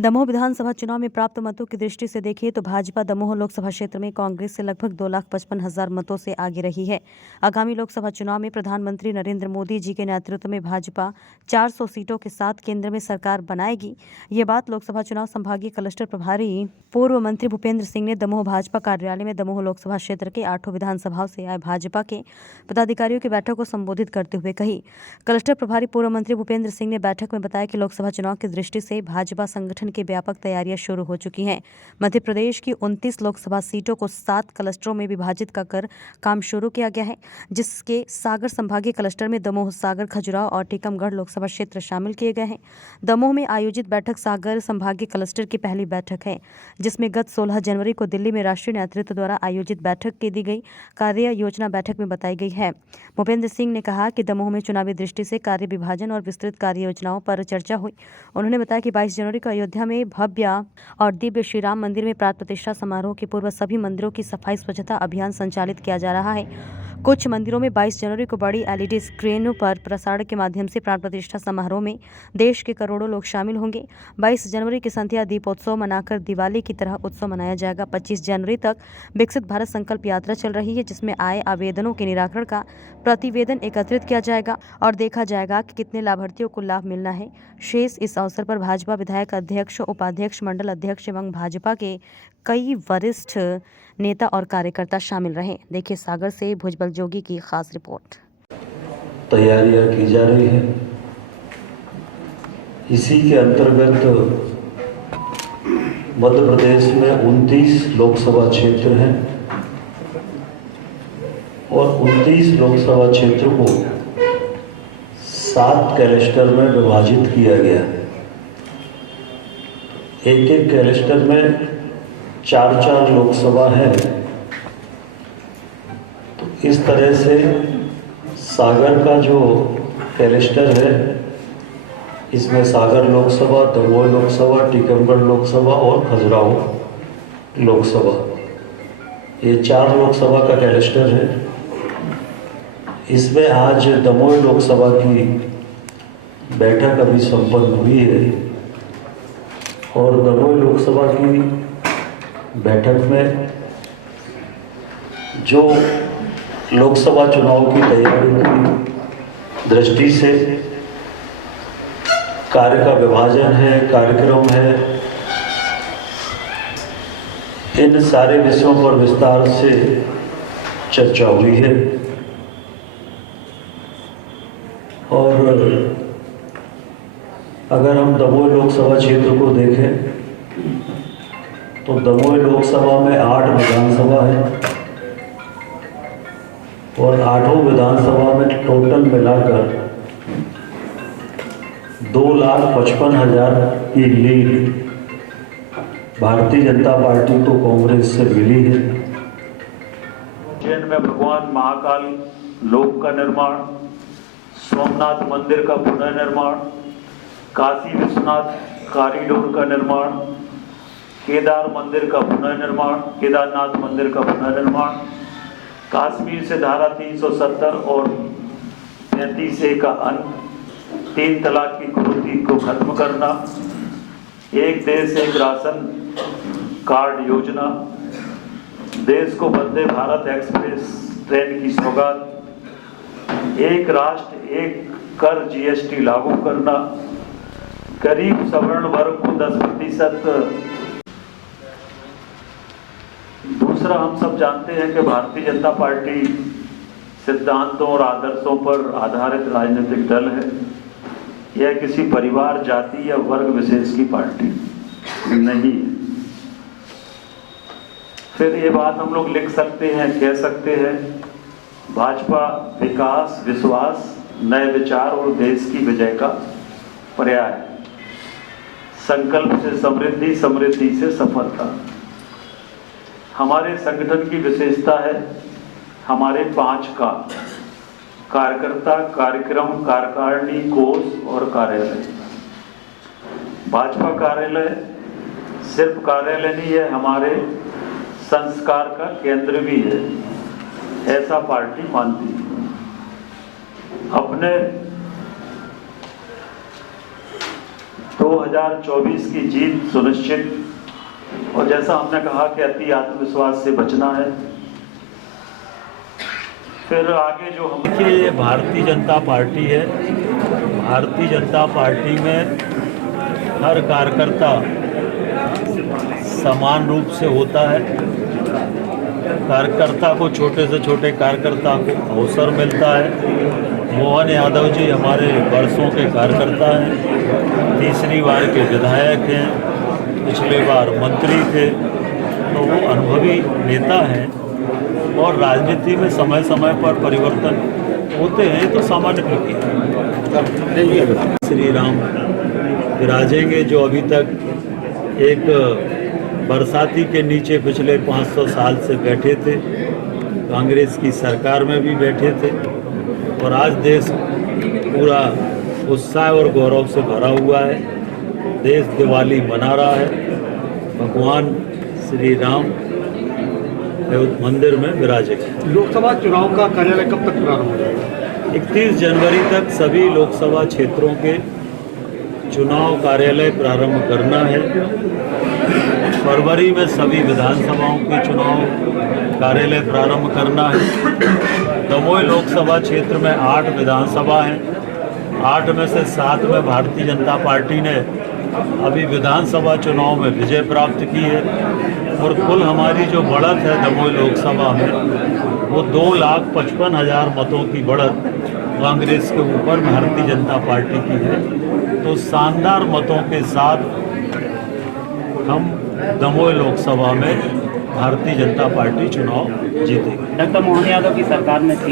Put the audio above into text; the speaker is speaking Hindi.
दमोह विधानसभा चुनाव में प्राप्त मतों की दृष्टि से देखें तो भाजपा दमोह लोकसभा क्षेत्र में कांग्रेस से लगभग 2,55,000 मतों से आगे रही है। आगामी लोकसभा चुनाव में प्रधानमंत्री नरेंद्र मोदी जी के नेतृत्व में भाजपा 400 सीटों के साथ केंद्र में सरकार बनाएगी। ये बात लोकसभा चुनाव संभागीय क्लस्टर प्रभारी पूर्व मंत्री भूपेंद्र सिंह ने दमोह भाजपा कार्यालय में दमोह लोकसभा क्षेत्र के 8 विधानसभाओं से आए भाजपा के पदाधिकारियों की बैठक को संबोधित करते हुए कही। क्लस्टर प्रभारी पूर्व मंत्री भूपेंद्र सिंह ने बैठक में बताया कि लोकसभा चुनाव की दृष्टि से भाजपा संगठन की व्यापक तैयारियां शुरू हो चुकी हैं। मध्य प्रदेश की 29 लोकसभा सीटों को 7 क्लस्टरों में विभाजित कर काम शुरू किया गया है, जिसके सागर संभागीय क्लस्टर में दमोह, सागर, खजुराहो और टीकमगढ़ लोकसभा क्षेत्र शामिल किए गए हैं। दमोह में आयोजित बैठक सागर संभागीय क्लस्टर की पहली बैठक है, जिसमें गत 16 जनवरी को दिल्ली में राष्ट्रीय नेतृत्व द्वारा आयोजित बैठक की दी गई कार्य योजना बैठक में बताई गई है। भूपेंद्र सिंह ने कहा कि दमोह में चुनावी दृष्टि से कार्य विभाजन और विस्तृत कार्य योजनाओं पर चर्चा हुई। उन्होंने बताया कि 22 जनवरी को अयोध्या में भव्य और दिव्य श्री राम मंदिर में प्राण प्रतिष्ठा समारोह के पूर्व सभी मंदिरों की सफाई स्वच्छता अभियान संचालित किया जा रहा है। कुछ मंदिरों में 22 जनवरी को बड़ी LED स्क्रीनों पर प्रसारण के माध्यम से प्राण प्रतिष्ठा समारोह में देश के करोड़ों लोग शामिल होंगे। 22 जनवरी की संध्या दीपोत्सव मनाकर दिवाली की तरह उत्सव मनाया जाएगा। 25 जनवरी तक विकसित भारत संकल्प यात्रा चल रही है, जिसमें आए आवेदनों के निराकरण का प्रतिवेदन एकत्रित किया जाएगा और देखा जाएगा कि कितने लाभार्थियों को लाभ मिलना है। शेष इस अवसर पर भाजपा विधायक अध्यक्ष, उपाध्यक्ष, मंडल अध्यक्ष एवं भाजपा के कई वरिष्ठ नेता और कार्यकर्ता शामिल रहे। देखिए सागर से भुजबल जोगी की खास रिपोर्ट। तैयारियां की जा रही है। इसी के अंतर्गत मध्य प्रदेश में 29 लोकसभा क्षेत्र हैं और 29 लोकसभा क्षेत्र को 7 क्लस्टर में विभाजित किया गया। एक क्लस्टर में 4-4 लोकसभा है। तो इस तरह से सागर का जो क्लस्टर है, इसमें सागर लोकसभा, दमोह लोकसभा, टीकमगढ़ लोकसभा और खजुराहो लोकसभा, ये 4 लोकसभा का क्लस्टर है। इसमें आज दमोह लोकसभा की बैठक अभी संपन्न हुई है और दमोह लोकसभा की बैठक में जो लोकसभा चुनाव की तैयारी की दृष्टि से कार्य का विभाजन है, कार्यक्रम है, इन सारे विषयों पर विस्तार से चर्चा हुई है। और अगर हम दमोह लोकसभा क्षेत्र को देखें तो दमोह लोकसभा में 8 विधानसभा है और 8 विधानसभा में टोटल मिलाकर 2,55,000 की लीड भारतीय जनता पार्टी को कांग्रेस से मिली है। उज्जैन में भगवान महाकाल लोक का निर्माण, सोमनाथ मंदिर का पुनर्निर्माण, काशी विश्वनाथ कॉरिडोर का निर्माण, केदार मंदिर का पुनर्निर्माण, केदारनाथ मंदिर का पुनर्निर्माण, कश्मीर से धारा 370 और 33A का अंत, 3 तलाक की कुरीति को खत्म करना, एक देश एक राशन कार्ड योजना, देश को वंदे भारत एक्सप्रेस ट्रेन की सौगात, एक राष्ट्र एक कर GST लागू करना, गरीब सवर्ण वर्ग को 10%। दूसरा, हम सब जानते हैं कि भारतीय जनता पार्टी सिद्धांतों और आदर्शों पर आधारित राजनीतिक दल है। यह किसी परिवार, जाति या वर्ग विशेष की पार्टी नहीं है। फिर ये बात हम लोग लिख सकते हैं, कह सकते हैं, भाजपा विकास, विश्वास, नए विचार और देश की विजय का पर्याय। संकल्प से समृद्धि, समृद्धि से सफलता। हमारे संगठन की विशेषता है हमारे 5 का: कार्यकर्ता, कार्यक्रम, कार्यकारिणी, कोष और कार्यालय। भाजपा कार्यालय सिर्फ कार्यालय नहीं है, हमारे संस्कार का केंद्र भी है, ऐसा पार्टी मानती है। अपने 2024 की जीत सुनिश्चित। और जैसा हमने कहा कि अति आत्मविश्वास से बचना है। फिर आगे जो हम ये भारतीय जनता पार्टी है। भारतीय जनता पार्टी में हर कार्यकर्ता समान रूप से होता है। कार्यकर्ता को, छोटे से छोटे कार्यकर्ता को अवसर मिलता है। मोहन यादव जी हमारे वर्षों के कार्यकर्ता हैं, तीसरी बार के विधायक हैं, पिछले बार मंत्री थे, तो वो अनुभवी नेता हैं। और राजनीति में समय समय पर परिवर्तन होते हैं, तो सामान्य प्रक्रिया है। श्री राम विराजेंगे, जो अभी तक एक बरसाती के नीचे पिछले 500 साल से बैठे थे, कांग्रेस की सरकार में भी बैठे थे, और आज देश पूरा उत्साह और गौरव से भरा हुआ है। देश दिवाली मना रहा है। भगवान श्री राम मंदिर में विराजेंगे। लोकसभा चुनाव का कार्यालय कब तक प्रारंभ हो जाएगा? 31 जनवरी तक सभी लोकसभा क्षेत्रों के चुनाव कार्यालय प्रारंभ करना है। फरवरी में सभी विधानसभाओं के चुनाव कार्यालय प्रारंभ करना है। दमोह लोकसभा क्षेत्र में 8 विधानसभा हैं। 8 में से 7 में भारतीय जनता पार्टी ने अभी विधानसभा चुनाव में विजय प्राप्त की है। और कुल हमारी जो बढ़त है दमोह लोकसभा में, वो 2,55,000 मतों की बढ़त कांग्रेस के ऊपर भारतीय जनता पार्टी की है। तो शानदार मतों के साथ हम दमोह लोकसभा में भारतीय जनता पार्टी चुनाव जीतेगी। डॉक्टर मोहन यादव की सरकार में थी,